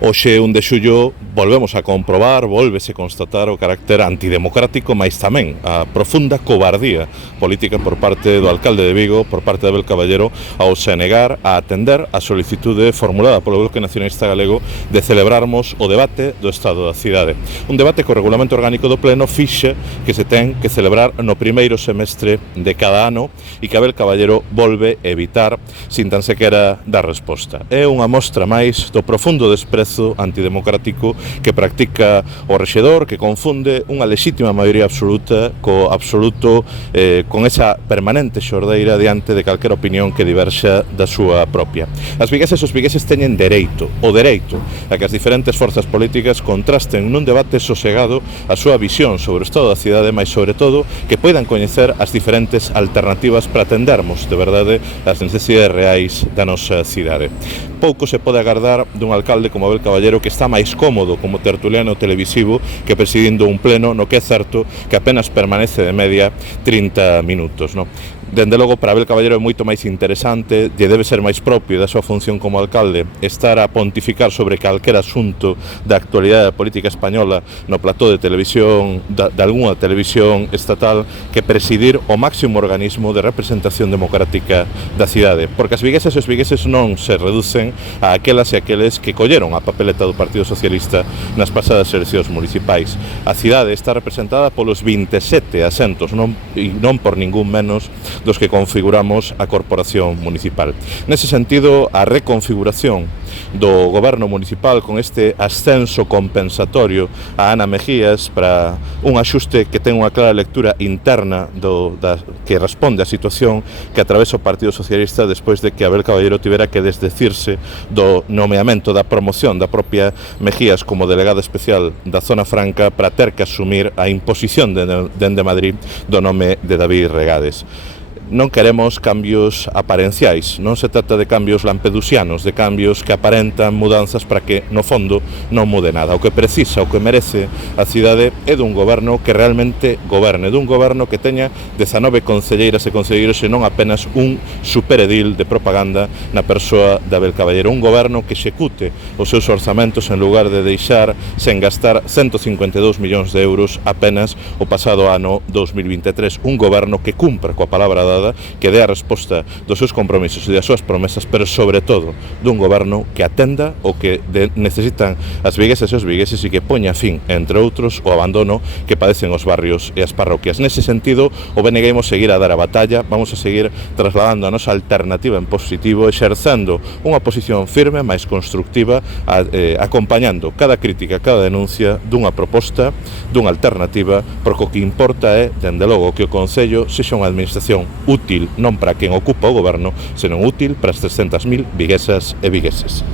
Hoxe, 1 de xullo, volvemos a comprobar, volvese constatar o carácter antidemocrático, mais tamén a profunda cobardía política por parte do alcalde de Vigo, por parte de Abel Caballero, ao se negar a atender a solicitude formulada polo Bloque Nacionalista Galego de celebrarmos o debate do Estado da Cidade. Un debate que o Regulamento Orgánico do Pleno fixe que se ten que celebrar no primeiro semestre de cada ano e que Abel Caballero volve evitar sin tan sequera dar resposta. É unha mostra máis do profundo desprezo antidemocrático que practica o rexedor, que confunde unha lexítima maioría absoluta co absoluto, con esa permanente xordeira diante de calquera opinión que diverxa da súa propia. As vigueses e os vigueses teñen o dereito a que as diferentes forzas políticas contrasten nun debate sosegado a súa visión sobre o estado da cidade, mas sobre todo que poidan coñecer as diferentes alternativas para atendermos de verdade as necesidades reais da nosa cidade. Pouco se pode agardar dun alcalde como Abel Caballero, que está máis cómodo como tertuliano televisivo que presidindo un pleno no que é certo que apenas permanece de media 30 minutos, non? Dende logo, para Abel Caballero é moito máis interesante, lle debe ser máis propio da súa función como alcalde estar a pontificar sobre calquera asunto da actualidade política española no plató de televisión, de algunha televisión estatal, que presidir o máximo organismo de representación democrática da cidade, porque as viguesas e os vigueses non se reducen a aquelas e aqueles que colleron a papeleta do Partido Socialista nas pasadas eleccións municipais. A cidade está representada polos 27 asentos, non por ningún menos dos que configuramos a Corporación Municipal. Nese sentido, a reconfiguración do goberno municipal con este ascenso compensatorio a Ana Mejías para un axuste que ten unha clara lectura interna que responde á situación que atravesa o Partido Socialista despois de que Abel Caballero tivera que desdecirse do nomeamento da promoción da propia Mejías como delegada especial da Zona Franca para ter que asumir a imposición dende Madrid do nome de David Regades. Non queremos cambios aparenciais, non se trata de cambios lampedusianos, de cambios que aparentan mudanzas para que, no fondo, non mude nada. O que precisa, o que merece a cidade é dun goberno que realmente goberne, dun goberno que teña 19 concelleiras e concelleiros e non apenas un superedil de propaganda na persoa de Abel Caballero. Un goberno que execute os seus orzamentos en lugar de deixar sen gastar 152 millóns de euros apenas o pasado ano 2023. Un goberno que cumpra coa palabra dada, que dé a resposta dos seus compromisos e das súas promesas, pero sobre todo dun goberno que atenda o que necesitan as viguesas e os vigueses e que poña fin, entre outros, o abandono que padecen os barrios e as parroquias. Nese sentido, o BNG imos seguir a dar a batalla, vamos a seguir trasladando a nosa alternativa en positivo, exercendo unha posición firme, máis constructiva, acompañando cada crítica, cada denuncia dunha proposta, dunha alternativa, porque o que importa é, dende logo, que o Concello sexa unha administración útil non para quen ocupa o goberno, senón útil para as 300.000 viguesas e vigueses.